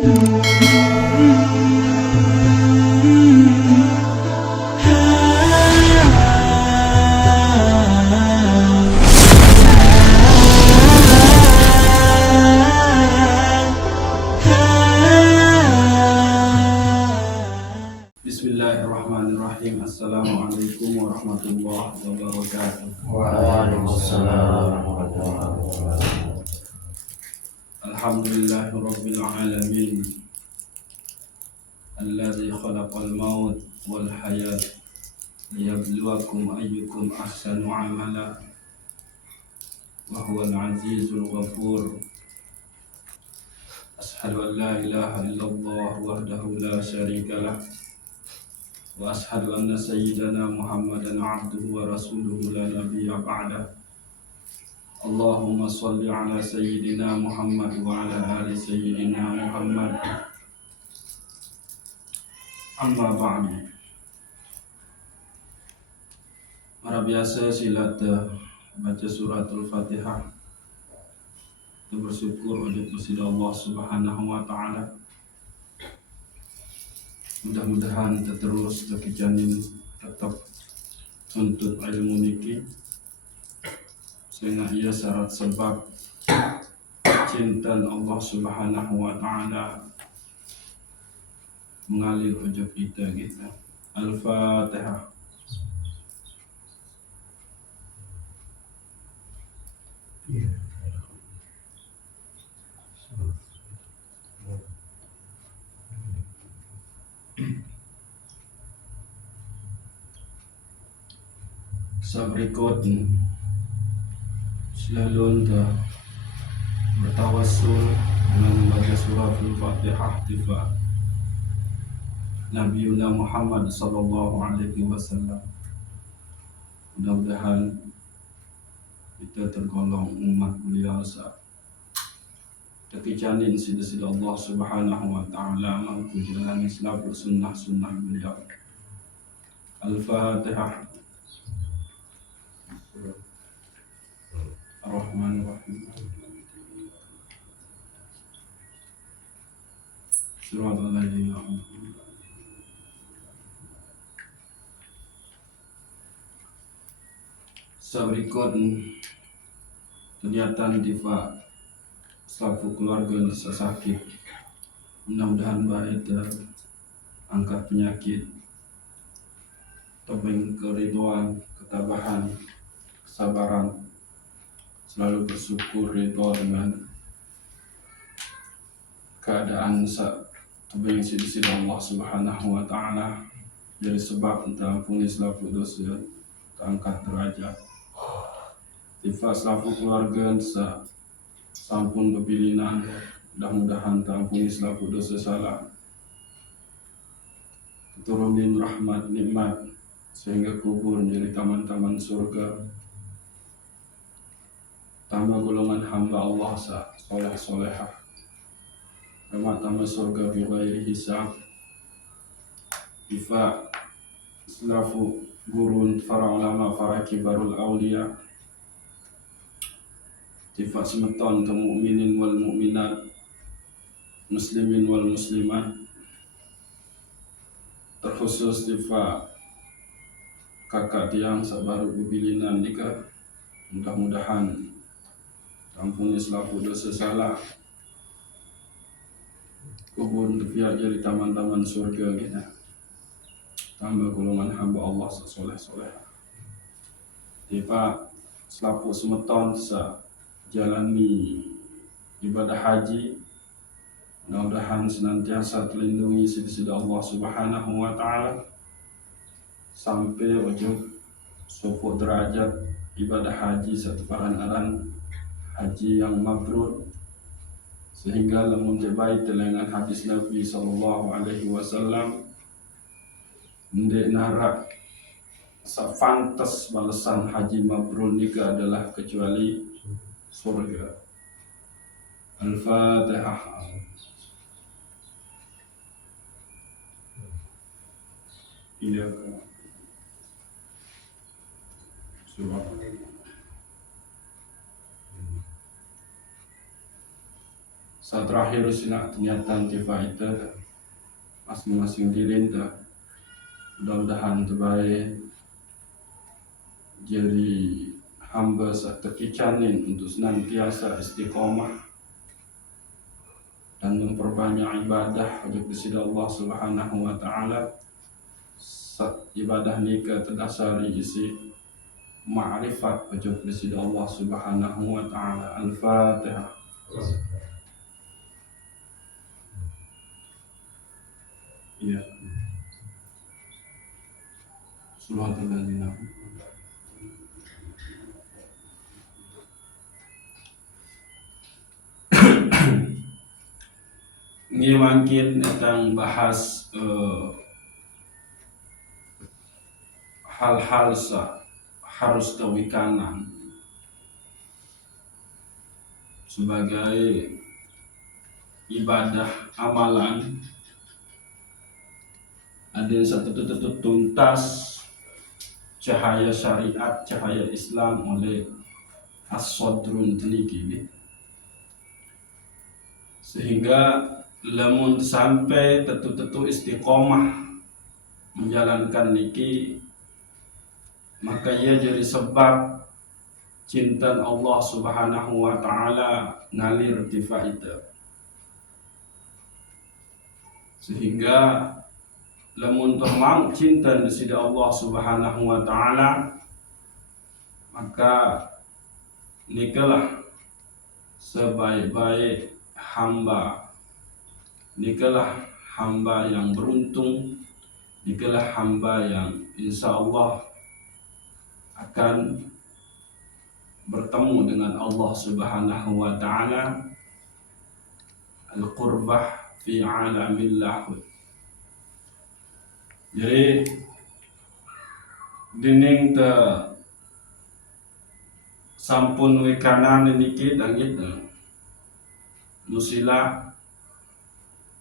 Bismillahirrahmanirrahim. Assalamualaikum warahmatullahi wabarakatuh. Waalaikumsalam warahmatullahi wabarakatuh. Alhamdulillahirabbil alamin. Alladzi khalaqal maut wal hayat liyabluwakum ayyukum ahsanu amala wa huwal azizul ghafur. Ashhadu an la ilaha illallah wahdahu la syarika lah wa ashhadu anna sayyidana Muhammadan abduhu wa rasuluhu la nabiyya ba'dah. Allahumma salli ala sayyidina Muhammad wa ala ali sayyidina Muhammad. Amma ba'du. Mara biasa silat baca suratul Fatihah. Kita bersyukur wajib kepada Allah Subhanahu wa taala. Mudah-mudahan kita terus terkejanin tetap tuntut ilmu niki sehingga ia syarat sebab cinta Allah Subhanahu wa taala mengalir ujub kita. Al-Fatihah. Berikut selalu untuk bertawassul dengan membaca surah Al-Fatihah tiba Nabi Muhammad sallallahu alaihi wasallam. Mudah-mudahan kita tergolong umat beliau terkejanin sida-sida Allah Subhanahu wa taala mampu jalan Islam sunnah beliau. Al-Fatihah. Ar-Rahmanir-Rahim. Suratul ladzina berikut kegiatan diva selaku keluarga yang sakit. Mudah-mudahan baik angkat penyakit, topeng keriduan, ketabahan, kesabaran, selalu bersyukur ridho dengan keadaan topeng sisi Allah Subhanahu wa taala, jadi sebab untuk ampuni selaku dosa, angkat derajat. Tifa selaku keluarga sampun kepilinan, mudah-mudahan ampuni selaku dosa salah, turunin rahmat nikmat sehingga kubur menjadi taman-taman surga. Tambah golongan hamba Allah soleh-solehah, tambah surga bi ghairi hisab. Tifa selaku gurun para ulama, para kibarul aulia, tifa semeton ke mukminin wal mukminat, muslimin wal muslimat, terkhusus tifa kakak tiang sabaru kebilinan nikah. Mudah-mudahan ampuni selaku dosa salah, kubur tepiak jadi taman-taman surga kita. Tambah golongan hamba Allah soleh-soleh. Tiba selaku semeton jalani ibadah haji, mudah-mudahan senantiasa terlindungi sisi Allah Subhanahu wa taala sampai ujung sopok derajat ibadah haji satu paran haji yang mabrur, sehingga lamun terbaik dengan hadis Nabi sallallahu alaihi wasallam ndek narak sefantas balasan haji mabrur nika adalah kecuali surga. Al-Fatihah. Iyaka surah. saat terakhir sila ternyata itu masing-masing diri mudah-mudahan terbaik jadi hamba saat terkicanin untuk senantiasa istiqomah dan memperbanyak ibadah kepada Allah Subhanahu wa taala. Ibadah nikah terdasari isi ma'rifat kepada Allah Subhanahu wa taala. Al-Fatihah. Iya. Subhanallah. Ini mungkin tentang bahas hal-hal harus tawikanan sebagai ibadah amalan. Ada yang satu tuntas cahaya syariat, cahaya Islam oleh as-sadrun teliki, sehingga lamun sampai tetu istiqomah menjalankan niki, maka ia jadi sebab cinta Allah Subhanahu wa taala ngalir di faida, sehingga lamun termang cinta di Allah Subhanahu wa taala, maka nikalah sebaik-baik hamba, nikalah hamba yang beruntung, nikalah hamba yang insya Allah akan bertemu dengan Allah Subhanahu wa taala, al-qurbah fi alamil lahud. Jadi dining te sampun wikanan niki dangit nusila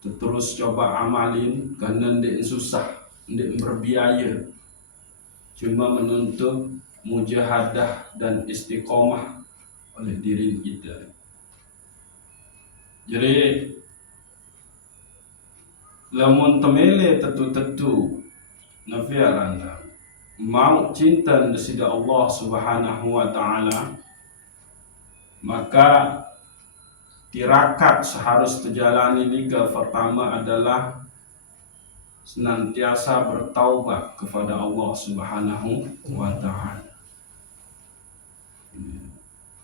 terus coba amalin karena ndek susah, ndek berbiaya, cuma menuntut mujahadah dan istiqomah oleh diri kita. Jadi lamun temele tetu nafiaran mau cinta kepada Allah Subhanahu wa taala, maka tirakat seharus terjalani nika pertama adalah senantiasa bertaubat kepada Allah Subhanahu wa taala.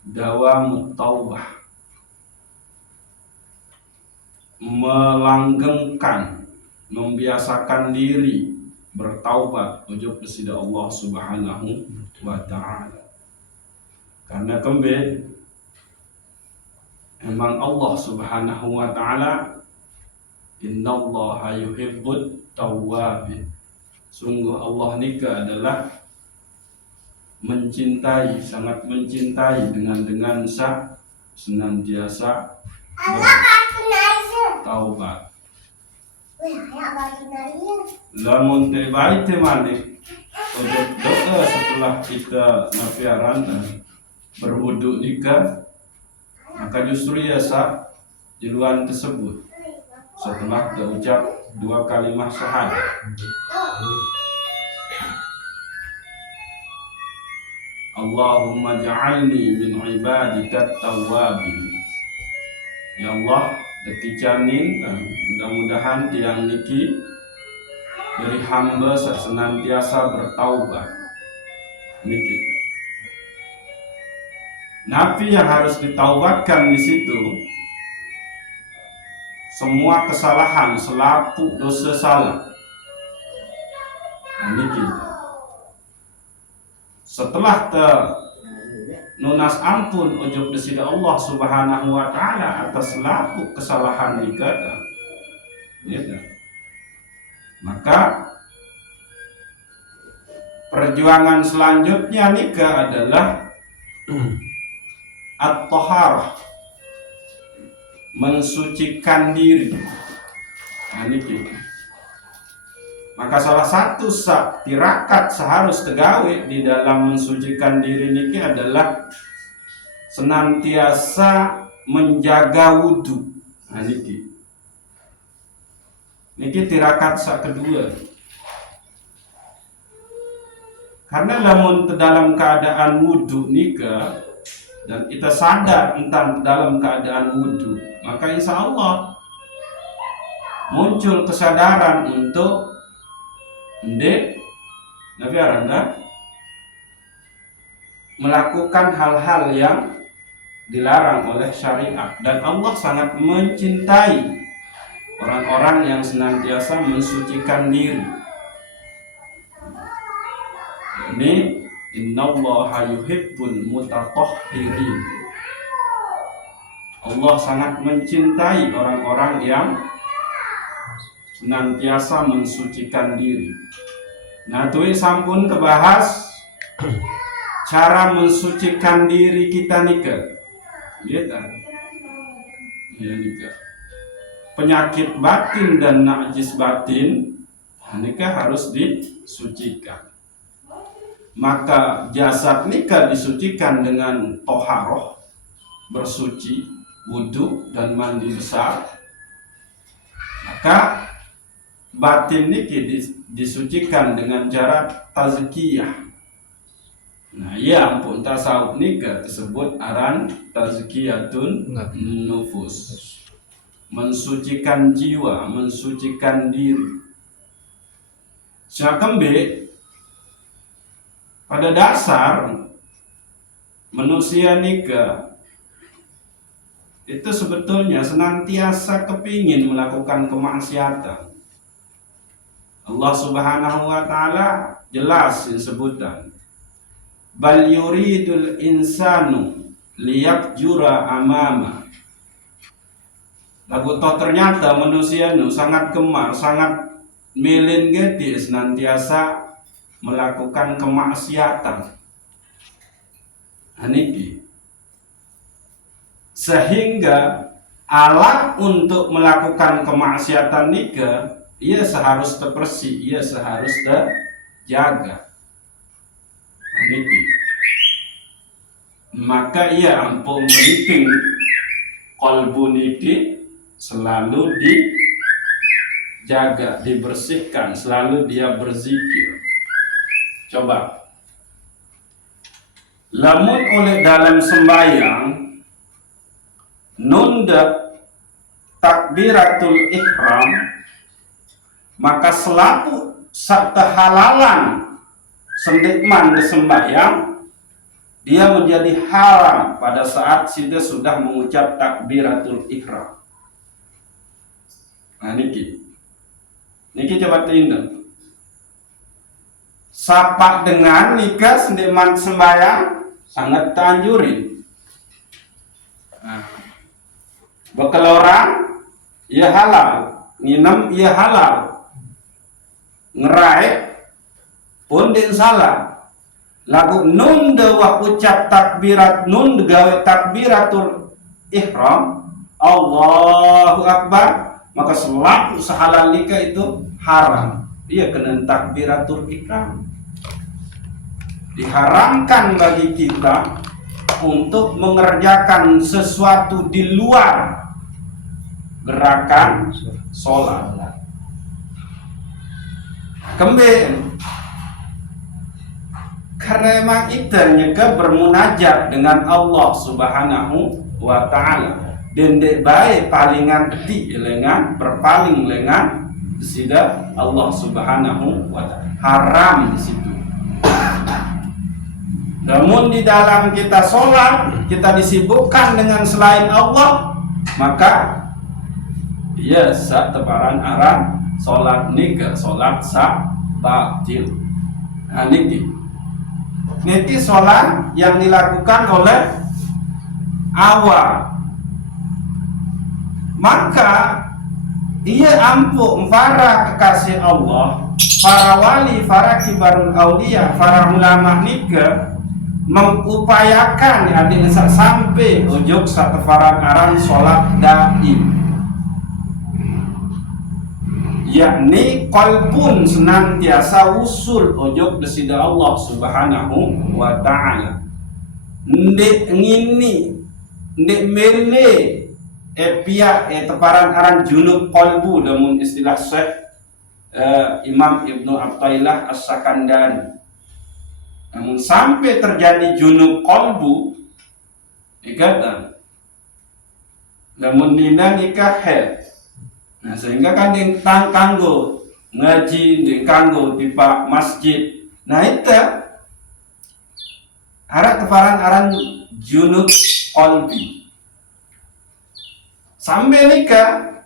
Dawamut taubah, melanggengkan, membiasakan diri bertaubat ujub kepada Allah Subhanahu wa taala. Karena kembali emang Allah Subhanahu wa taala innallaha yuhibbut tawwabin. Sungguh Allah nika adalah mencintai, sangat mencintai dengan senantiasa bertaubat. Lamun terbaik temalik untuk doa setelah kita nafiaran berwudu nikah, maka justru ya di luar tersebut setelah diucap 2 kalimat syahadat. Allahumma ja'alni min ibadikat tawwabin. Ya Allah, dekicanin mudah-mudahan tiang niki dari hamba senantiasa bertaubat. Niki. Nabi yang harus ditaubatkan di situ semua kesalahan selaku dosa salah. Niki. Setelah nunas ampun ujub desida Allah Subhanahu wa taala atas selaku kesalahan nikah, maka perjuangan selanjutnya nikah adalah at-taharah, mensucikan diri. Niki. Maka salah satu tirakat seharus tegawe di dalam mensucikan diri niki adalah senantiasa menjaga wudu. Niki tirakat sak kedua. Karena lamun dalam keadaan wudu nika dan kita sadar tentang dalam keadaan wudu, maka insya Allah muncul kesadaran untuk Nabi Aranda melakukan hal-hal yang dilarang oleh syariat, dan Allah sangat mencintai orang-orang yang senantiasa mensucikan diri. Ini innallaha yuhibbul mutatahhirin. Allah sangat mencintai orang-orang yang senantiasa mensucikan diri. Nah, tuh sampun kebahas cara mensucikan diri kita nika. Gitu. Ya nika. Penyakit batin dan najis batin nika harus disucikan. Maka jasad nika disucikan dengan toharoh, bersuci, wudu dan mandi besar. Maka batin niki disucikan dengan cara tazkiyah. Nah, ya ampun tasawuf nika disebut aran tazkiyatun nufus. Mensucikan jiwa, mensucikan diri. Syakembe pada dasar manusia nika itu sebetulnya senantiasa kepingin melakukan kemaksiatan. Allah Subhanahu wa taala jelas sebutan. Bal yuridul insanu liyakjura amama. Lagu toh ternyata manusia nu sangat gemar, sangat milin gede senantiasa melakukan kemaksiatan. Aniki. Sehingga alat untuk melakukan kemaksiatan nika ia seharus terbersih, ia seharus terjaga. Aniki. Maka ia ampun penting kolbu niki selalu dijaga, dibersihkan, selalu dia berzikir. Coba, lamun oleh dalam sembahyang nunda takbiratul ihram, maka selaku satu halalan sendikman sembahyang dia menjadi haram pada saat sudah mengucap takbiratul ihram. Nah niki coba tindak. Sapa dengan nikah sendikman sembahyang sangat tanjurin. Nah, bekeloran ia halal, nginem ia halal, ngerai pun din salah. Lagu nun dewah ucap takbirat, nun gawe takbiratul ihram, Allahu Akbar, maka selaku sehalal nikah itu haram. Dia kena takbiratul ihram. Diharamkan bagi kita untuk mengerjakan sesuatu di luar gerakan sholat. Kemudian karena memang itu nyeka bermunajat dengan Allah Subhanahu wa ta'ala, dan dek baik palingan di lengan berpaling lengan sida Allah Subhanahu wa ta'ala, haram di situ. Namun di dalam kita sholat, kita disibukkan dengan selain Allah, maka dia sak tebaran aran sholat nikah, sholat sak batil. Nah niki sholat yang dilakukan oleh awam, maka ia ampuh para kekasih Allah, para wali, para kibarul aulia, para ulama nikah mengupayakan adik sampai ujuk satu aran sholat daim, yakni qalbun senantiasa usul ujuk desida Allah Subhanahu wa ta'ala. Ndek ngini, ndek mele teparan aran junub qalbu namun istilah Syekh Imam Ibnu Athaillah As-Sakandari. Namun sampai terjadi junub qalbu ikatan namun nina nikah head. Nah sehingga kan yang kanggo ngaji di kanggo di pak masjid. Nah itu harap teparan aran junub qalbi. Sampai nikah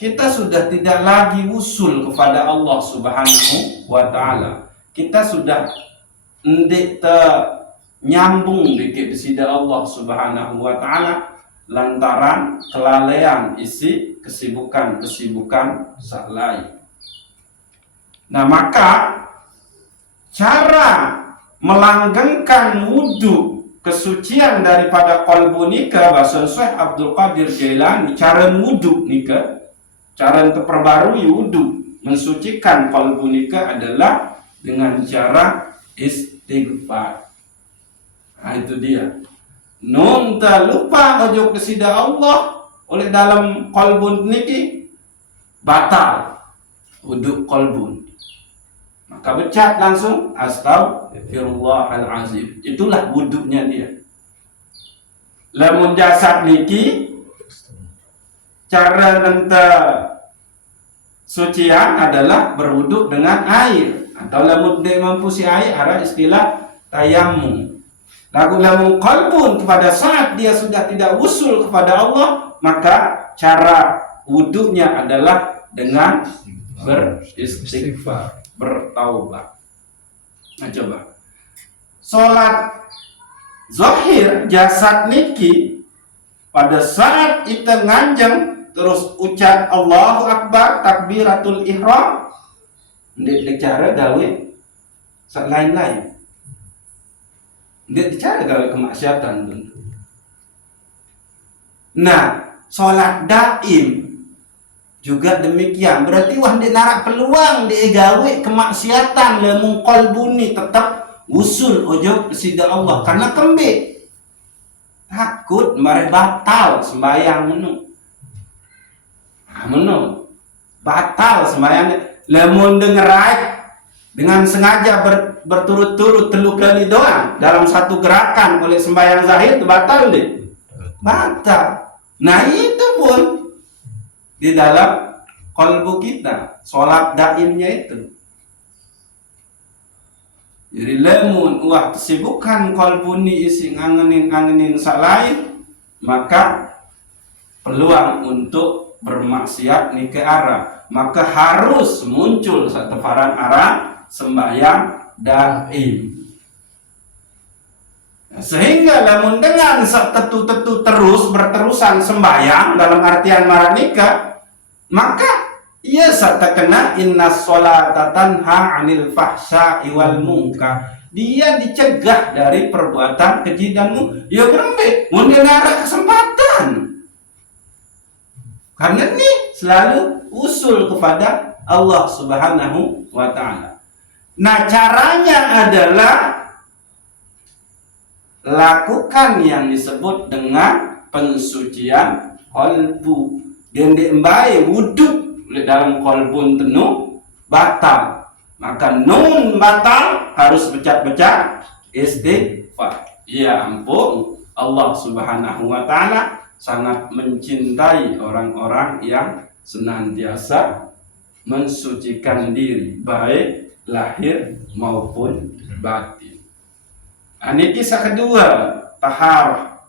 kita sudah tidak lagi usul kepada Allah Subhanahu wa taala. Kita sudah ndik nyambung dikit sida Allah Subhanahu wa taala lantaran kelalaian isi kesibukan lain. Nah, maka cara melanggengkan wudu kesucian daripada qalbu nikah bahasa Syekh Abdul Qadir Jailani, cara wudu nikah, cara terperbarui wudu mensucikan qalbu nikah adalah dengan cara istighfar. Nah, itu dia. Nun tak lupa ojo kesida Allah oleh dalam qalbun niki batal wudu qalbun. Maka becat langsung astaghfirullahalazim. Itulah wudunya dia. Lamun jasad niki cara nenta sucian adalah berwudu dengan air atau lamun dia mampu si air ada istilah tayammum. Lamun qalbun pada saat dia sudah tidak usul kepada Allah, maka cara wudunya adalah dengan beristighfar, bertaubat. Nah coba salat zahir jasad niki pada saat kita nganjeng terus ucap Allahu Akbar takbiratul ihram ndik cara gawe lain-lain. Dia bicara gawe kemaksiatan tentu. Nah, sholat daim juga demikian. Berarti wah dia narak peluang dia gawe kemaksiatan lamun qalbuni tetap usul ojo kesida Allah karena kembe takut mare batal sembahyang menu. Batal sembahyang lamun dengerai dengan sengaja berturut-turut 3 kali doang dalam satu gerakan oleh sembahyang zahir itu batal deh. Batal. Nah itu pun di dalam qalbu kita, sholat daimnya itu. Jadi lamun wah kesibukan qalbuni isi ngangenin salain, maka peluang untuk bermaksiat ni ke arah, maka harus muncul seteparan arah sembahyang daim. Sehingga lamun dengan tetu-tetu terus berterusan sembahyang dalam artian maranika, maka ia satakena inna sholata tanha 'anil fahsya'i wal munkar. Dia dicegah dari perbuatan keji dan munkar. Ya berembe, mun ada kesempatan. Karena ini selalu usul kepada Allah Subhanahu wa taala. Nah, caranya adalah lakukan yang disebut dengan pensucian qalbu. Dan diembai wudu dalam qalbun penuh batal. Maka nun batal harus becat-becat istighfar. Ya ampun, Allah Subhanahu wa taala sangat mencintai orang-orang yang senantiasa mensucikan diri baik lahir maupun batin. Ini kisah kedua, taharah.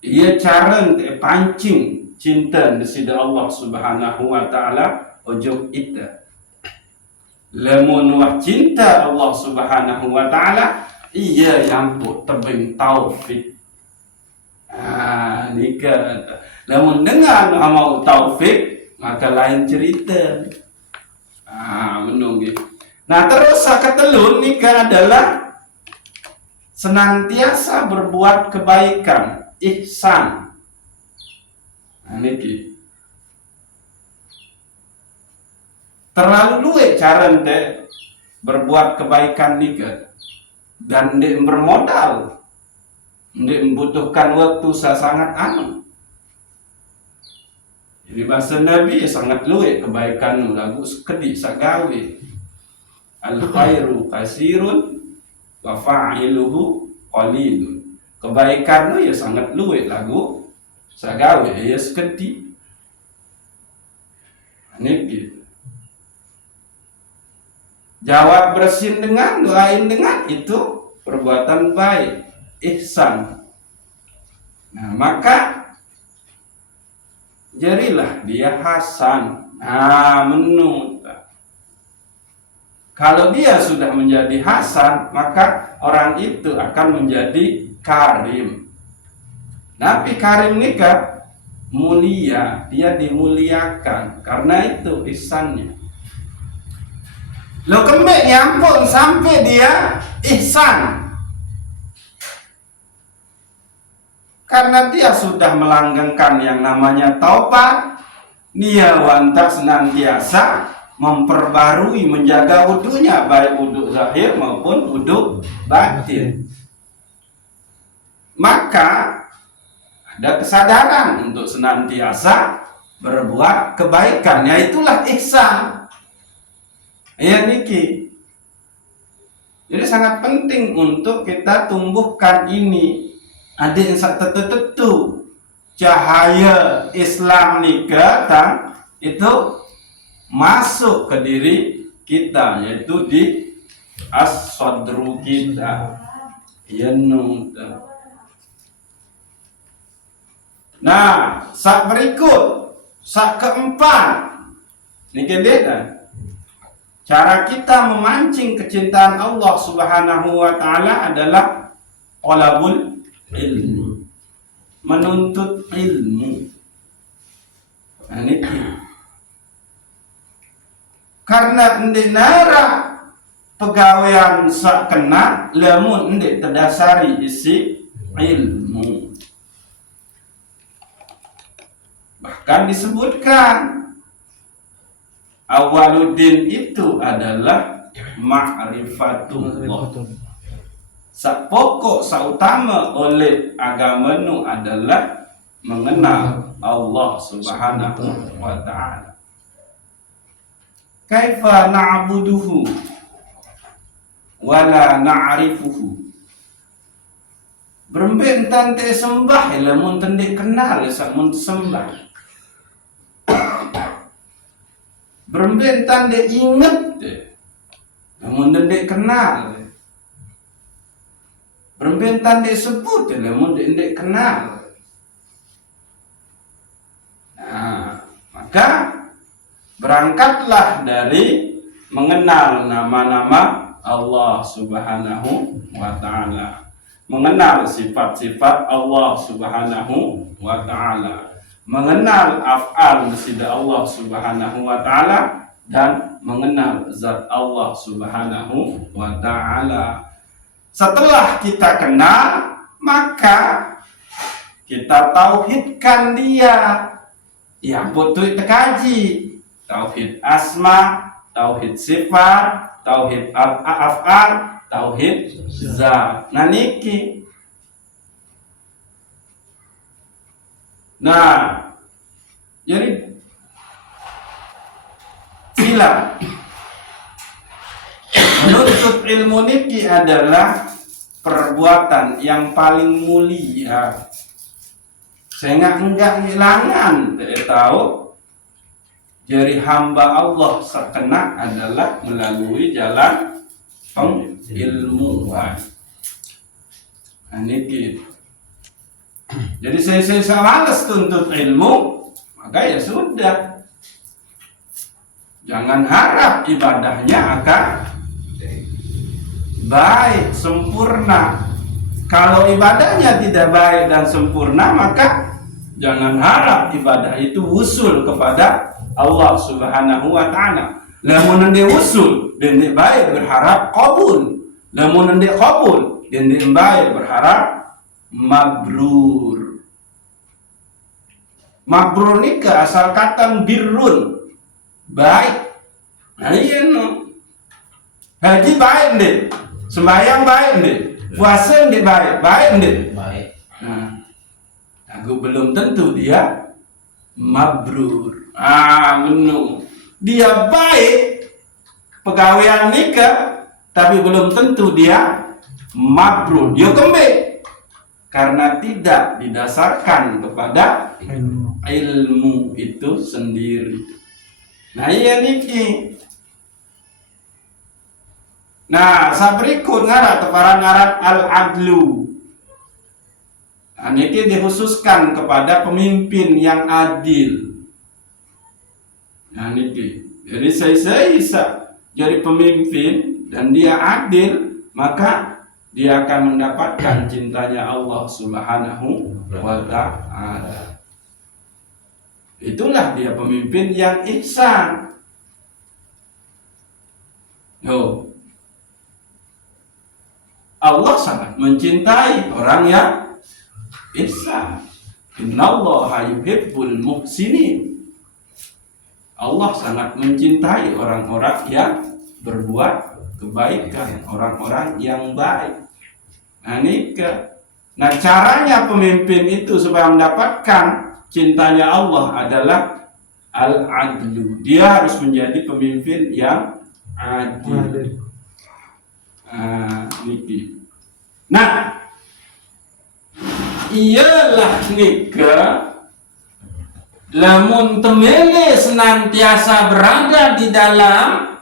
Ia cara pancing cinta desida Allah Subhanahu wa taala ojo ita. Lamun wah cinta Allah Subhanahu wa taala, ia yang tebing taufik. Nikah. Lamun dengan mau taufik, maka lain cerita. Menunggu. Nah terus ketelun nikah adalah senantiasa berbuat kebaikan, ihsan. Niki terlalu luwe cara ente berbuat kebaikan nikah dan ente bermodal, ente membutuhkan waktu sangat Jadi bahasa Nabi sangat luwih kebaikan lagu sekedik sagawe. Al khairu kasirun wa fa'iluhu qalilun. Kebaikan ya sangat luwih lagu sagawe ya sekedik. Niki. Jawab bersin dengan, doain dengan, itu perbuatan baik, ihsan. Nah, maka jadilah dia hasan. Nah, menu. Kalau dia sudah menjadi hasan, maka orang itu akan menjadi karim. Tapi karim nikah mulia, dia dimuliakan karena itu ihsannya. Lo kembali nyampun sampai dia ihsan, karena dia sudah melanggengkan yang namanya taubat. Dia wantak senantiasa memperbarui, menjaga wudunya, baik wudu zahir maupun wudu batin. Maka ada kesadaran untuk senantiasa berbuat kebaikan, yaitulah ihsan. Ya niki. Jadi sangat penting untuk kita tumbuhkan ini. Ada yang tertentu cahaya Islam nikah itu masuk ke diri kita, yaitu di as-sadru kita. Nah, sak berikut, sak keempat, niki dia. Cara kita memancing kecintaan Allah Subhanahu wa Ta'ala adalah talabul ilmu, menuntut ilmu. Nah, ini karena ndek nara pegawaian sak kena lamun ndek terdasari isi ilmu. Bahkan disebutkan awaluddin itu adalah ma'rifatullah. Sak pokok, sak utama oleh agama nu adalah mengenal Allah Subhanahu wa Ta'ala. Kaifa na'buduhu wa la na'rifuhu. Beremben tante sembah lamun tende kenal sak mun sembah. Beremben tanda inget namun dendek kenal. Beremben tanda sebut namun dendek kenal. Nah, maka berangkatlah dari mengenal nama-nama Allah Subhanahu wa Ta'ala, mengenal sifat-sifat Allah Subhanahu wa Ta'ala, mengenal af'al sida Allah Subhanahu wa Ta'ala, dan mengenal zat Allah Subhanahu wa Ta'ala. Setelah kita kenal, maka kita tauhidkan dia. Ya, butuh tekaji. Tauhid asma, tauhid sifat, tauhid af'al, tauhid zat. Nah niki. Nah, jadi sila menuntut ilmu niki adalah perbuatan yang paling mulia, sehingga enggak hilangan tahu jadi hamba Allah sekena adalah melalui jalan pengilmuan. Nah, niki. Jadi saya malas tuntut ilmu, maka ya sudah. Jangan harap ibadahnya akan baik, sempurna. Kalau ibadahnya tidak baik dan sempurna, maka jangan harap ibadah itu wusul kepada Allah Subhanahu wa Ta'ala. Lamun ende wusul, dende baik berharap qabul. Lamun ende qabul, dende baik berharap mabrur. Mabrur ini ke asal kata birrun, baik. Nah iya no. Haji baik deh, sembahyang baik deh, puasa deh baik deh. Baik. Nah, aku belum tentu dia mabrur. Benar. Dia baik pegawaian nikah, tapi belum tentu dia mabrur. Dia kembali karena tidak didasarkan kepada ilmu itu sendiri. Nah iya niki. Nah sabrikun ngarat teparan ngarat al-adlu. Nah, niki dikhususkan kepada pemimpin yang adil. Nah niki. Jadi saya bisa jadi pemimpin dan dia adil, maka dia akan mendapatkan cintanya Allah Subhanahu wa ta'ala. Itulah dia pemimpin yang ihsan. Allah sangat mencintai orang yang ihsan. Innallaha yuhibbul muhsinin. Allah sangat mencintai orang-orang yang berbuat kebaikan, orang-orang yang baik. Nah, caranya pemimpin itu supaya mendapatkan cintanya Allah adalah al-adlu. Dia harus menjadi pemimpin yang adil. Nah, ialah nikah lamun temele senantiasa berada di dalam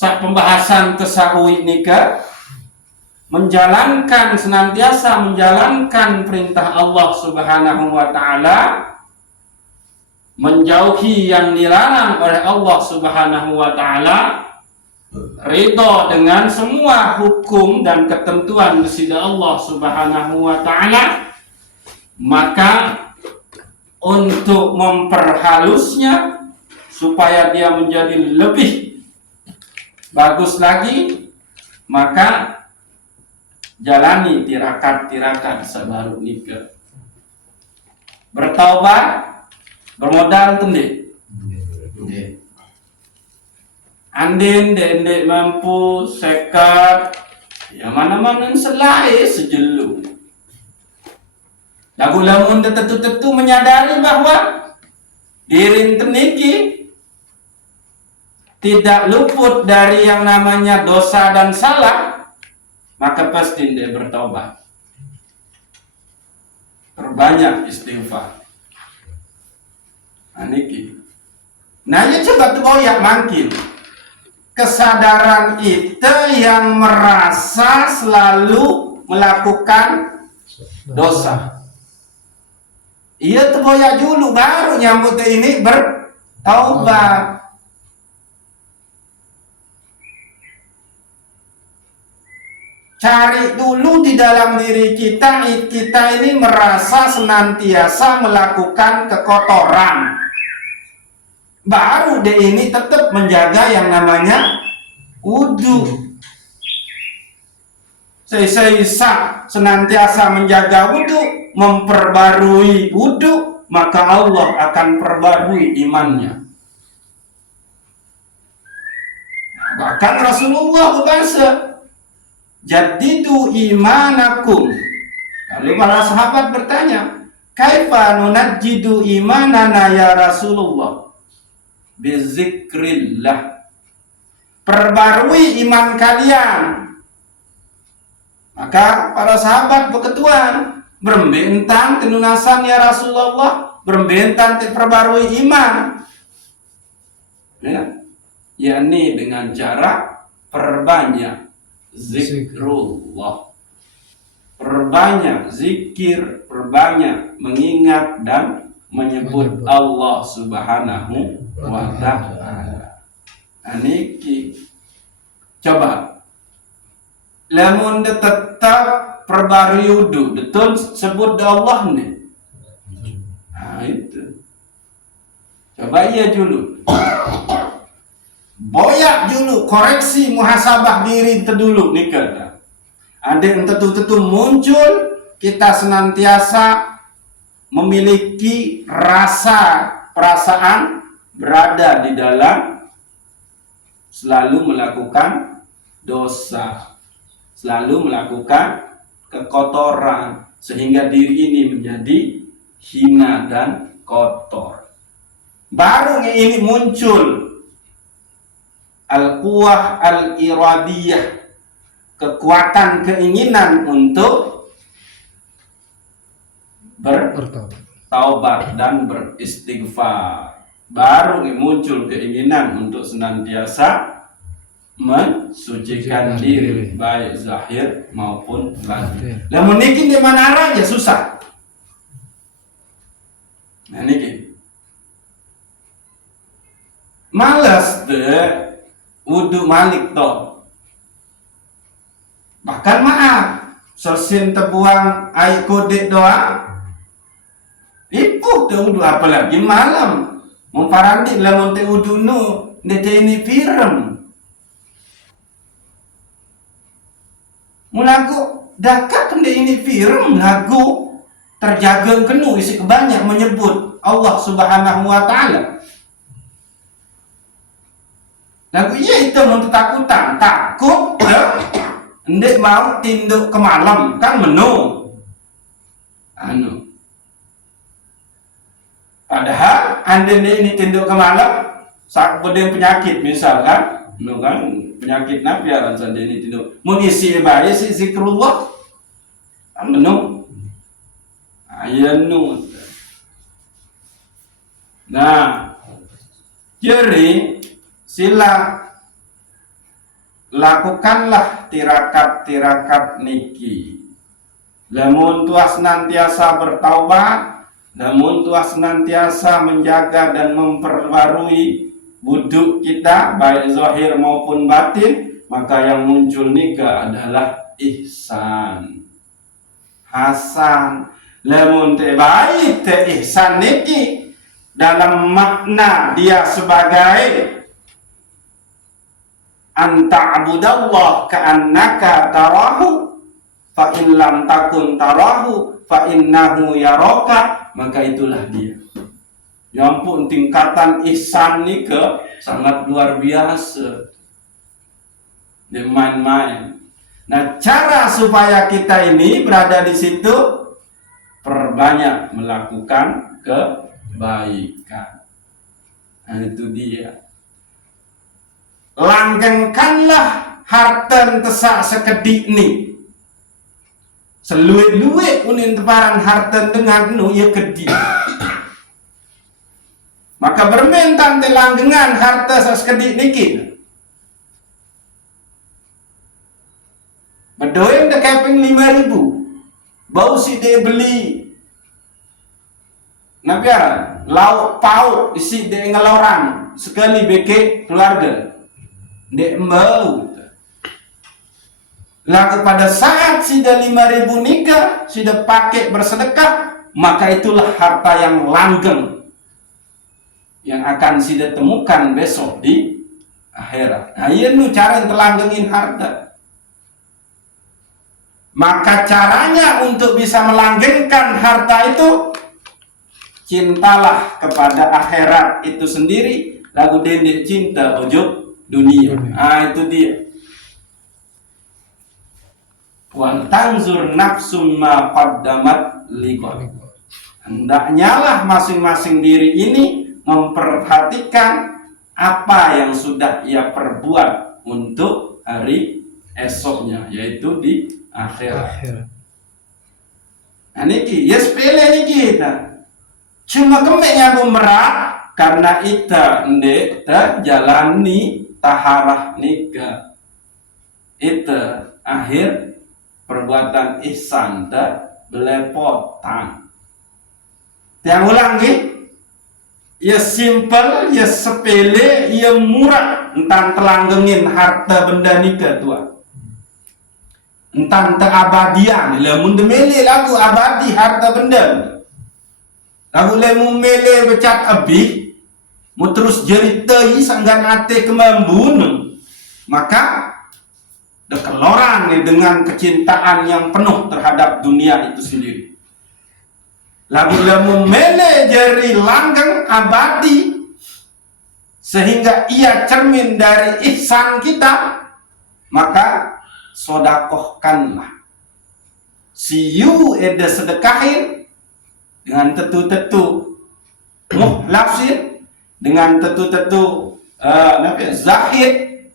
pembahasan tasawuf nikah, senantiasa menjalankan perintah Allah Subhanahu wa ta'ala, menjauhi yang dilarang oleh Allah Subhanahu wa ta'ala, ridho dengan semua hukum dan ketentuan dari Allah Subhanahu wa ta'ala, maka untuk memperhalusnya supaya dia menjadi lebih bagus lagi, maka jalani tirakat-tirakat sebaru nikah. Bertaubat bermodal tendik. Andin dendek mampu sekat, ya mana-mana selai sejelu. Lagu lamun tetu-tetu menyadari bahwa diri teniki tidak luput dari yang namanya dosa dan salah, maka pasti dia bertobat. Perbanyak istighfar. Nah, ya coba tuh goyak mangkil. Kesadaran itu yang merasa selalu melakukan dosa. Iya tuh goyak dulu baru nyambut ini bertaubat. Cari dulu di dalam diri kita ini merasa senantiasa melakukan kekotoran. Baru dia ini tetap menjaga yang namanya wudu. Saya senantiasa menjaga wudu, memperbarui wudu, maka Allah akan perbarui imannya. Bahkan Rasulullah berbahasa, jadidu imanakum. Lalu para sahabat bertanya, kaifa nunajjidu imanana ya Rasulullah? Bizikrillah. Perbarui iman kalian. Maka para sahabat berketuan, berbentan tenunasan ya Rasulullah, berbentan perbarui iman. Ya, yakni dengan cara perbanyak zikrullah, perbanyak zikir, perbanyak mengingat dan menyebut Allah Subhanahu wa ta'ala. Aniki coba lamun tetap perbarui wudu, betul sebut Allah nih. Nah itu coba iya dulu, boyak dulu, koreksi muhasabah diri itu dulu nih kata. Ada yang tentu muncul, kita senantiasa memiliki perasaan berada di dalam selalu melakukan dosa, selalu melakukan kekotoran, sehingga diri ini menjadi hina dan kotor. Baru ini muncul al-quwah al-iradiyah, kekuatan keinginan untuk bertaubat dan beristighfar. Baru muncul keinginan untuk senantiasa mensucikan diri, baik zahir maupun batin. Lamun niki di mana aja susah. Nah niki malas deh wudu malik toh. Bahkan maaf, selesai terbuang air kodek doa, ipuh teh wudu apalagi malam. Memparandi lamun teh wudu nu nete ini firem. Mulaku dakat kende ini firem lagu terjaga kenu isi kebanyak menyebut Allah Subhanahu wa taala. Lagu iya itu untuk takutan, takut ndek mau tinduk ke malam kan menu padahal anda ini tinduk ke malam saat berdeng penyakit misalkan kan penyakit nabi aran sande ini tinduk mengisi ibadah si zikrullah kan menu ayanu. Nah jadi sila lakukanlah tirakat-tirakat niki. Lamun tuah senantiasa bertaubat, lamun tuah senantiasa menjaga dan memperbarui wudhu kita baik zahir maupun batin, maka yang muncul nika adalah ihsan. Hasan. Lamun te baik te ihsan niki dalam makna dia sebagai anta'budallah ka'annaka tarahu fa in lam takun tarahu fa innahu yaraka, maka itulah dia. Ya ampun, tingkatan ihsan ni ke sangat luar biasa. Dia main-main. Nah, cara supaya kita ini berada di situ, perbanyak melakukan kebaikan. Nah, itu dia. Langgengkanlah harta tesak sekedik ni. Seluit-luit unin teparan harta dengan nu ya kedik. Maka bermentan telanggengan harta sekedik niki. Bedoeng dah keping 5.000. Bau si dia beli. Nabiaran lauk pauk isi dia ngeloran sekali beke keluarga. Dek mau lalu pada saat sudah 5.000 nikah sudah pakai bersedekah, maka itulah harta yang langgeng yang akan sudah temukan besok di akhirat. Nah ini cara telanggengin harta. Maka caranya untuk bisa melanggengkan harta itu, cintalah kepada akhirat itu sendiri, lagu dendek cinta ujub dunia. Ah itu dia. Wan tanzur nafsum ma qaddamat liqad. Hendaknya lah masing-masing diri ini memperhatikan apa yang sudah ia perbuat untuk hari esoknya, yaitu di akhirat. Nah niki, ya sepele niki kita. Cuma kemeknya bumerah karena ita ndek terjalani taharah nikah. Itu akhir perbuatan ihsan tak belepotan. Yang ulang nih, ya simple, ya sepele, ya murah. Entang telanggengin harta benda nikah tua. Entang terabadian, lamun demele lagu abadi harta benda. Lagu lamun mele becat abih. Mu terus jeritai sanggan ate kemambun, maka dekeloran dengan kecintaan yang penuh terhadap dunia itu sendiri. Lagu mele jeri langgeng abadi sehingga ia cermin dari ihsan kita, maka sodakohkanlah. Siyu eda sedekahin dengan tetu-tetu muhlafsin dengan tetu-tetu zahid,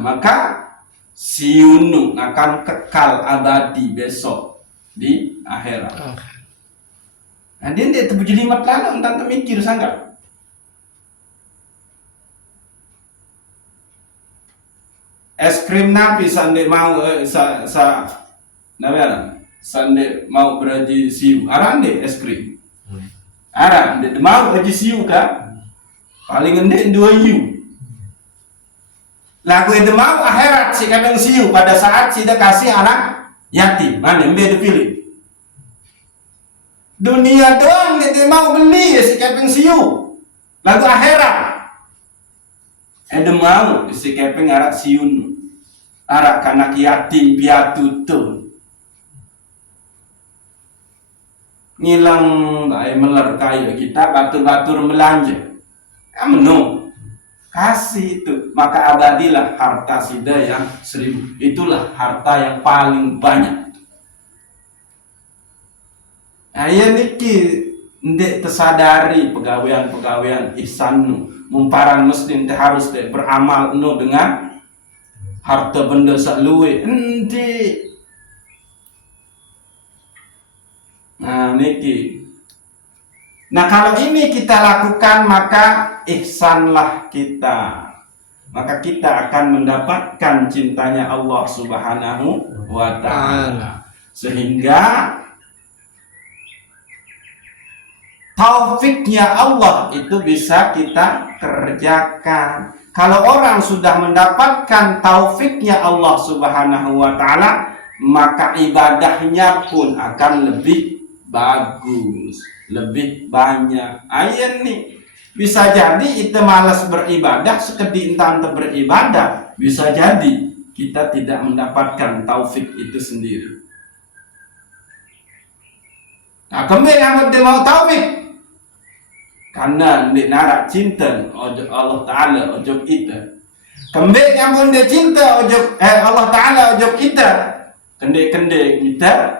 maka si Yunus akan kekal abadi besok di akhirat. Nah, dia tidak terjelimat lalu tentang mikir sangat. Es krim napi sande mau sande mau beraji siu aran de es krim. Aran de mau beraji siu ka paling ende 2 yu. Lagu itu mau akhirat si kadang siu pada saat si kasih anak yatim. Mana yang dia pilih? Dunia doang dia mau beli si kadang siu. Lagu akhirat. Ada mau si kepeng arak siun. Arak kanak yatim piatu tu. Ngilang bae meler kaya kita batur-batur belanja. Kamu kasih itu, maka abadilah harta sida yang 1000. Itulah harta yang paling banyak. Ayah niki ndek tersadari pegawaian ihsan mumparan muslim harus beramal dengan harta benda sak luwe endi. Nah niki. Nah kalau ini kita lakukan maka ihsanlah kita. Maka kita akan mendapatkan cintanya Allah Subhanahu wa ta'ala. Sehingga taufiknya Allah itu bisa kita kerjakan. Kalau orang sudah mendapatkan taufiknya Allah Subhanahu wa ta'ala, maka ibadahnya pun akan lebih bagus, lebih banyak. Ayat nih bisa jadi kita malas beribadah, sekedi entah beribadah, bisa jadi kita tidak mendapatkan taufik itu sendiri. Nah, kembali yang mau taufik karena di narak cinta ojo Allah Ta'ala ojo kita. Kembali yang pun dia cinta ojo Allah Ta'ala ojo kita. Kende-kende kita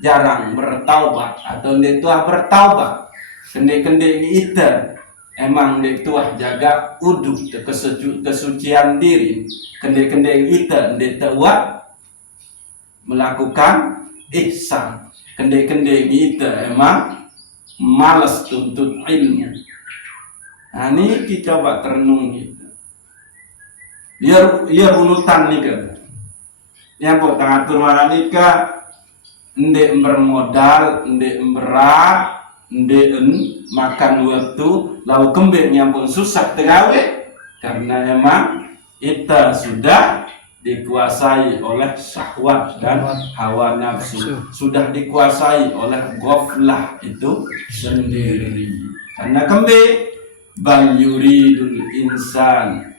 jarang bertaubat atau dia tuah bertaubat. Kende-kende kita emang dia tuah jaga uduk kesucian diri. Kende-kende kita dia tuah melakukan ihsan. Kende-kende kita emang malas tuntut ilmu. Nah ini kita coba terenung kita. Biar unutan nih kan. Yang buat ngatur mana nikah, ndek bermodal, ndek berat, ndek makan waktu, lalu kembali yang pun susah tegawe, karena emang kita sudah dikuasai oleh syahwat dan hawa nafsu, sudah dikuasai oleh ghaflah itu sendiri. Karena kembali bal yuridul insan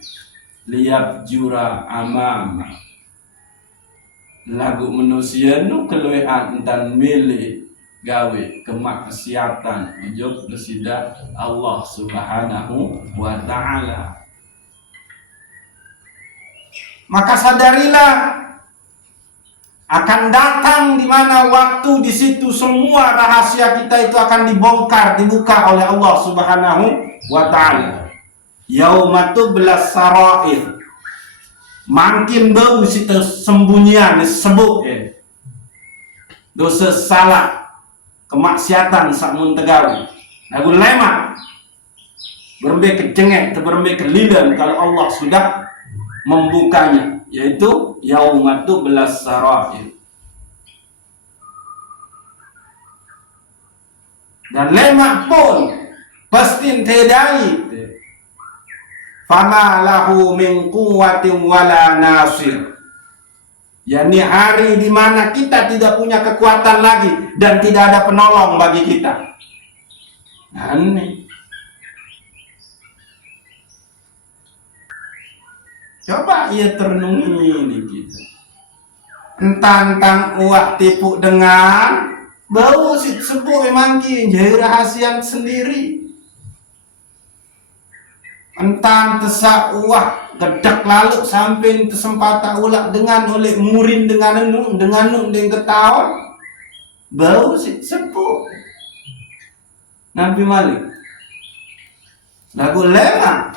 liyabjura amama. Lagu manusia nu keluhan dan milih gawe kemaksiatan ujub kesida Allah Subhanahu wa ta'ala. Maka sadarilah akan datang di mana waktu di situ semua rahasia kita itu akan dibongkar, dibuka oleh Allah Subhanahu wa ta'ala. Yaumatu belas sarair. Makin bau situ sembunyian disebut dosa salah kemaksiatan sakmun tegawi lagu lemak berembe kejengek berembe kelilan kalau Allah sudah membukanya, yaitu yaumatu belas sarair. Dan lemak pun pasti tedai fama lahu min quwwatin wala nasir. yakni hari di mana kita tidak punya kekuatan lagi dan tidak ada penolong bagi kita. Nah, ini coba ia terenungi ini kita. Tentang uak tipu dengan bau sebut memang jadi rahasia sendiri. Entah tesak uak gedak lalu sampai kesempatan ulak dengan oleh murin dengan nun ketawa bau sebut. Nabi Malik. Lagu lema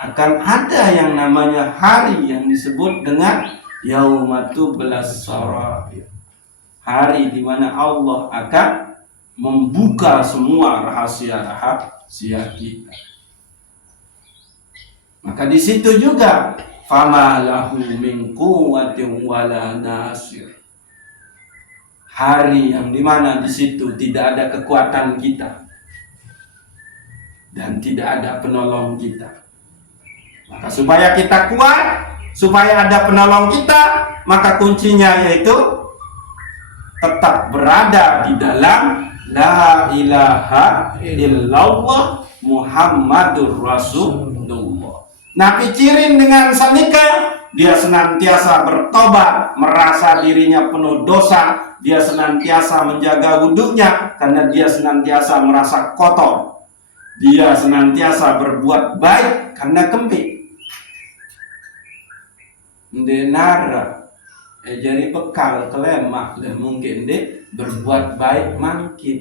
akan ada yang namanya hari yang disebut dengan Yaumatu Belas Sarair. Hari di mana Allah akan membuka semua rahasia-rahasia kita. Maka di situ juga fama lahu min quwwatin wala nasir. Hari yang dimana di situ tidak ada kekuatan kita dan tidak ada penolong kita. Maka supaya kita kuat, supaya ada penolong kita, maka kuncinya yaitu tetap berada di dalam la ilaha illallah Muhammadur Rasulullah. Nabi cirin dengan sanika, dia senantiasa bertobat, merasa dirinya penuh dosa, dia senantiasa menjaga wudhunya karena dia senantiasa merasa kotor. Dia senantiasa berbuat baik karena kembik. Denara jadi bekal kelemak dan mungkin dia berbuat baik makin.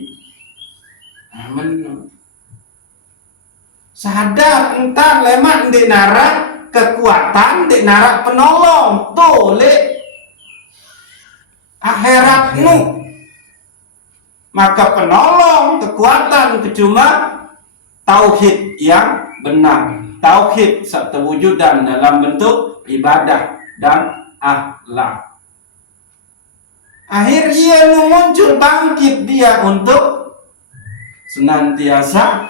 Amin. Sadar entar lemak denara kekuatan denara penolong tole akhiratmu. Maka penolong kekuatan cuma tauhid yang benar, tauhid terwujudan dalam bentuk ibadah dan akhlak. Akhirnya muncul bangkit dia untuk senantiasa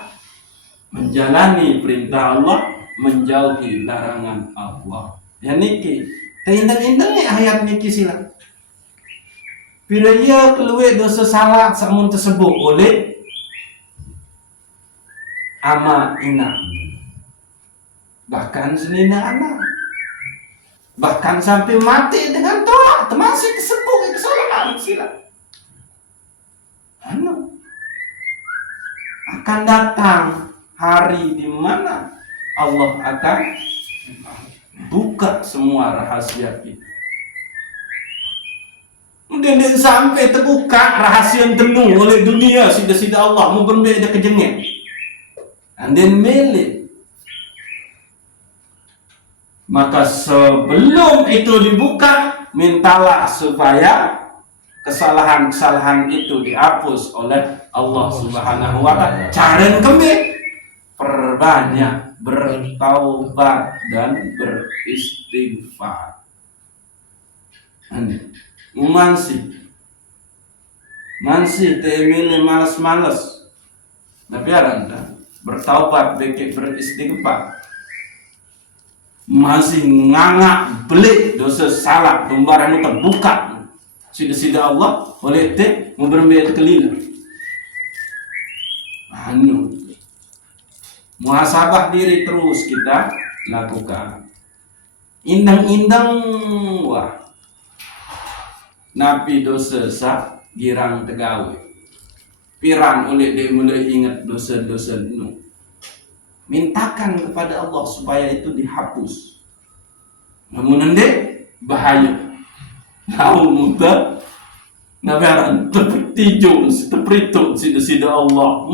menjalani perintah Allah, menjauhi larangan Allah. Ya niki, teindang-indang ni ayat niki sila. Bila ia keluar dosa salah samun tersebut oleh ama ina, bahkan senina anak, bahkan sampai mati dengan tolak, termasuk tersebut kesalahan sila. Akan datang hari di mana Allah akan buka semua rahasia kita. Kemudian sampai terbuka rahasia yang penuh oleh dunia, sida-sida Allah mau berbeda kejengnya. And then milik. Maka sebelum itu dibuka, mintalah supaya kesalahan-kesalahan itu dihapus oleh Allah Subhanahu wa Ta'ala. Cara kembali perbanyak bertaubat dan beristighfar. Mansi temile malas-malas. Tapi anda bertaubat dikit beristighfar. Masih ngangak belik dosa salah lembaran terbuka. Sida-sida Allah oleh te memberbeda kelina. Muhasabah diri terus kita lakukan. Indang-indang wah. Nabi dosa sak girang tegawe. Pirang oleh dia mulai ingat dosa-dosa nu. Mintakan kepada Allah supaya itu dihapus. Namun ende bahaya. Tahu muda nabaran terpetijo terprituk sida-sida Allah.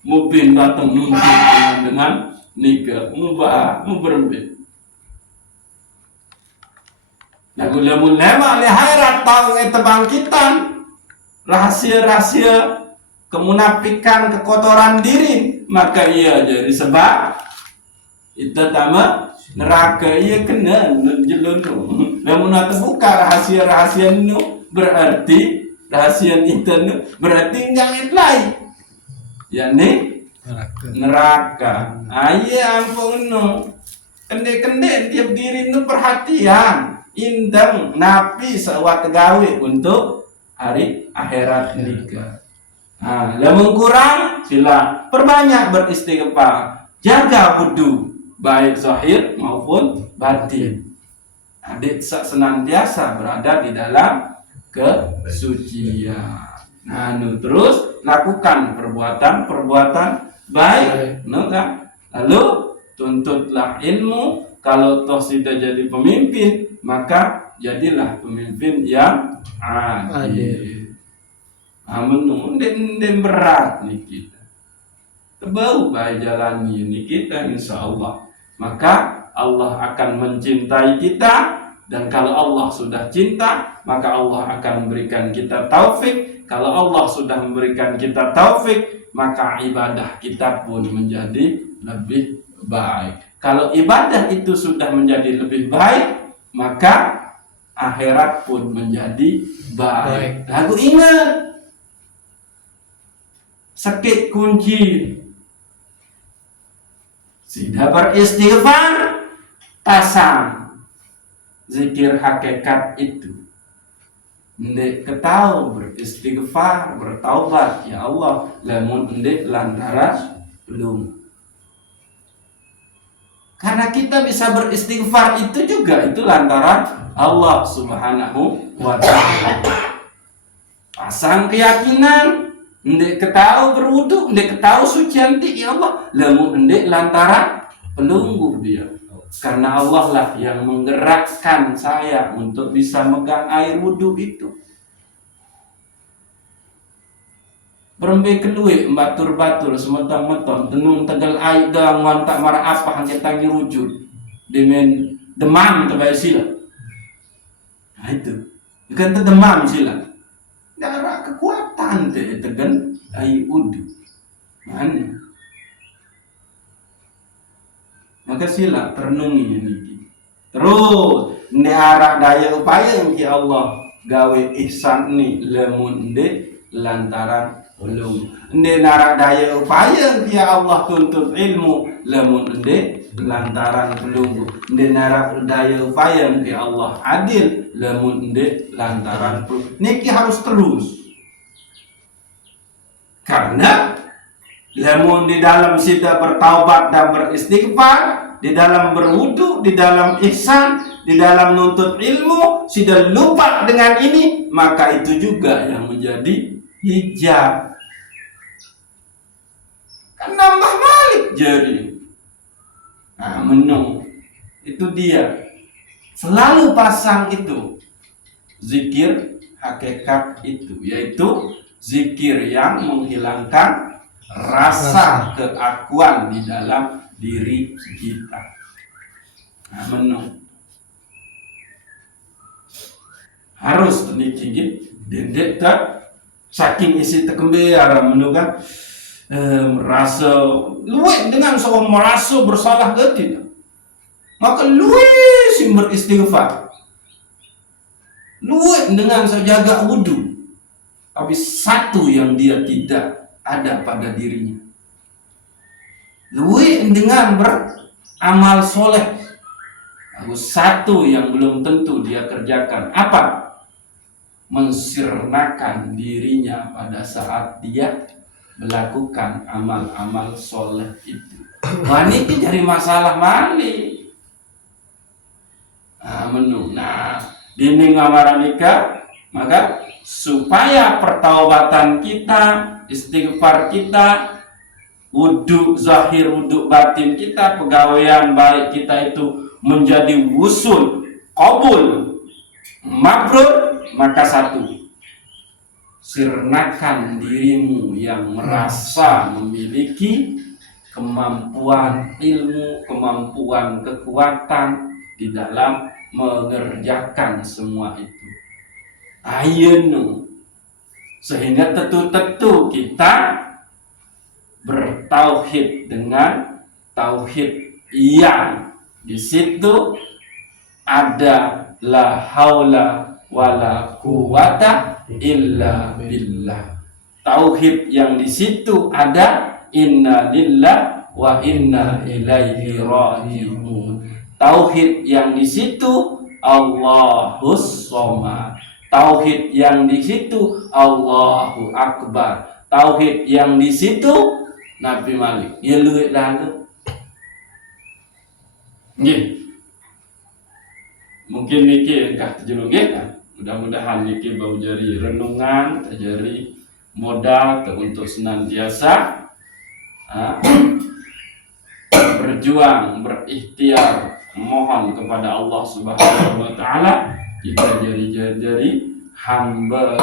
Mungkin datang muncul dengan nikah mubah berembet. Nah, gula-gula oleh hairat tahu kebangkitan, rahasia-rahasia kemunafikan, kekotoran diri, maka ia jadi sebab itu tama neraka ia kena jelunu. Namun terbuka rahasia-rahasia itu berarti rahasia itu berarti jangan lain. yakni neraka. Iya ampun no. Kende-kende tiap diri nu perhatian, indang napi sawat tegawe untuk hari akhirat nikah. Lamun kurang sila perbanyak beristighfar, jaga wudu baik zahir maupun batin. Adik senantiasa berada di dalam kesucian. Terus lakukan perbuatan baik, kan? Lalu tuntutlah ilmu. Kalau toh sudah jadi pemimpin, maka jadilah pemimpin yang adil. Menunggu berat nih kita. Tebau baik jalani ini kita insya Allah. Maka Allah akan mencintai kita. Dan kalau Allah sudah cinta, maka Allah akan memberikan kita taufik. Kalau Allah sudah memberikan kita taufik, maka ibadah kita pun menjadi lebih baik. Kalau ibadah itu sudah menjadi lebih baik, maka akhirat pun menjadi baik. Aku ingat sakit kunci. Sudah beristighfar, tasam zikir hakikat itu. Ndek ketau beristighfar, bertaubat, ya Allah, lamun ndek lantaran belum. Karena kita bisa beristighfar itu juga itu lantaran Allah Subhanahu wa ta'ala. Pasang keyakinan, ndek ketau berwudu, ndek ketau suci anti, ya Allah, lamun ndek lantaran pelunggu dia. Karena Allah lah yang menggerakkan saya untuk bisa megang air wudhu itu. Berembe keluwe batur-batur semetong-metong tenung tegal air dalam wantak marah apa hang kita wujud dengan demam terbaik sila. Nah itu bukan demam sila. Darah kekuatan tegan air wudhu. Mana? Maka sila terenungi ini. Terus nehara daya upaya yang ki Allah gawe ihsan ni lemun de lantaran ulum. Nehara daya upaya yang ki Allah tuntut ilmu lemun de lantaran pelunggu. Nehara daya upaya yang ki Allah adil lemun de lantaran pelunggu. Niki harus terus. Karena lemun di dalam sida bertaubat dan beristighfar, di dalam berwudu, di dalam ihsan, di dalam nuntut ilmu, sudah lupa dengan ini, maka itu juga yang menjadi hijab. Kan nambah balik jadi. Nah, menu itu dia. Selalu pasang itu zikir hakikat itu, yaitu zikir yang menghilangkan rasa keakuan di dalam diri kita. Nah, menu harus dikigit dendek tak saking isi tekembe arah menu kan merasa luwih dengan seorang merasa bersalah ke tidak, maka luwih sing beristighfar, luwih dengan sejaga wudu, tapi satu yang dia tidak ada pada dirinya. Luwih dengan beramal soleh, satu yang belum tentu dia kerjakan. Apa? Mensirnakan dirinya pada saat dia melakukan amal-amal soleh itu. Wah, ini jadi masalah mali. Nah, dinding amaranika, maka supaya pertaubatan kita, istighfar kita, wudhu zahir, wudhu batin kita, pegawaian baik kita itu menjadi wusul, qabul, mabrur, maka satu, sirnakan dirimu yang merasa memiliki kemampuan ilmu, kemampuan kekuatan di dalam mengerjakan semua itu. Ayunu, sehingga tetu-tetu kita bertauhid dengan tauhid yang di situ ada la haula wala quwata illa billah. Tauhid yang di situ ada inna lillah wa inna ilaihi raji'un. Tauhid yang di situ Allahus Shomad. Tauhid yang di situ Allahu Akbar. Tauhid yang di situ Nabi Malik. Ya luwih lalu. Nggih. Mungkin niki engkah terjulung kan. Mudah-mudahan niki bau jari renungan, jari modal untuk senantiasa berjuang, berikhtiar, mohon kepada Allah Subhanahu wa taala kita jari hamba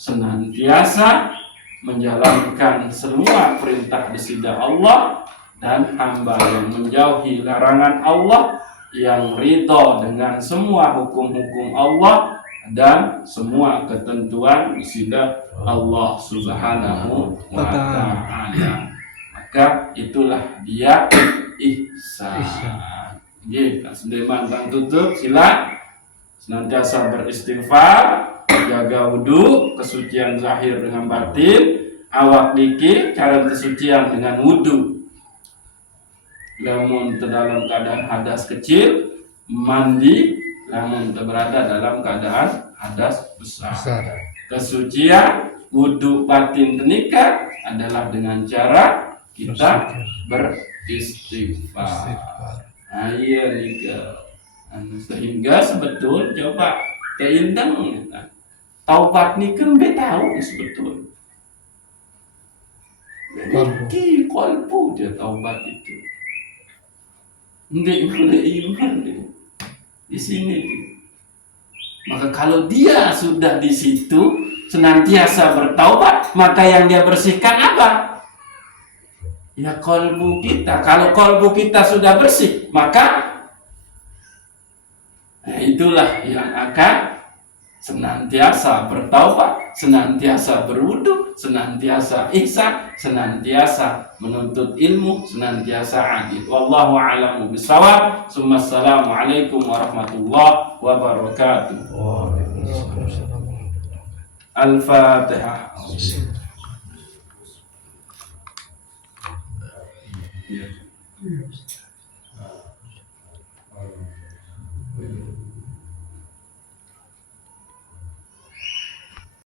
senantiasa menjalankan semua perintah disida Allah, dan hamba yang menjauhi larangan Allah, yang ridho dengan semua hukum-hukum Allah dan semua ketentuan disida Allah Subhanahu wa ta'ala. Maka itulah dia ihsan. Nggih, Sudirman Kang tutup, sila senantiasa beristighfar, jaga wudu, kesucian zahir dengan batin, awak diki cara kesucian dengan wudu. Lamun dalam keadaan hadas kecil, mandi, lamun berada dalam keadaan hadas besar. Kesucian wudu batin nikah adalah dengan cara kita beristighfar. Iya nika. Sehingga sebetul coba keindang taubat nih kan tahu sebetul. Ki kolbu dia taubat itu. Enggak iman di sini. Maka kalau dia sudah di situ senantiasa bertaubat, maka yang dia bersihkan apa? Ya kolbu kita. Kalau kolbu kita sudah bersih, maka itulah yang akan senantiasa bertaubat, senantiasa berwudu, senantiasa ihsan, senantiasa menuntut ilmu, senantiasa adil. Wallahu a'lamu bishawab. Assalamualaikum warahmatullahi wabarakatuh. Al-Fatihah. Yeah.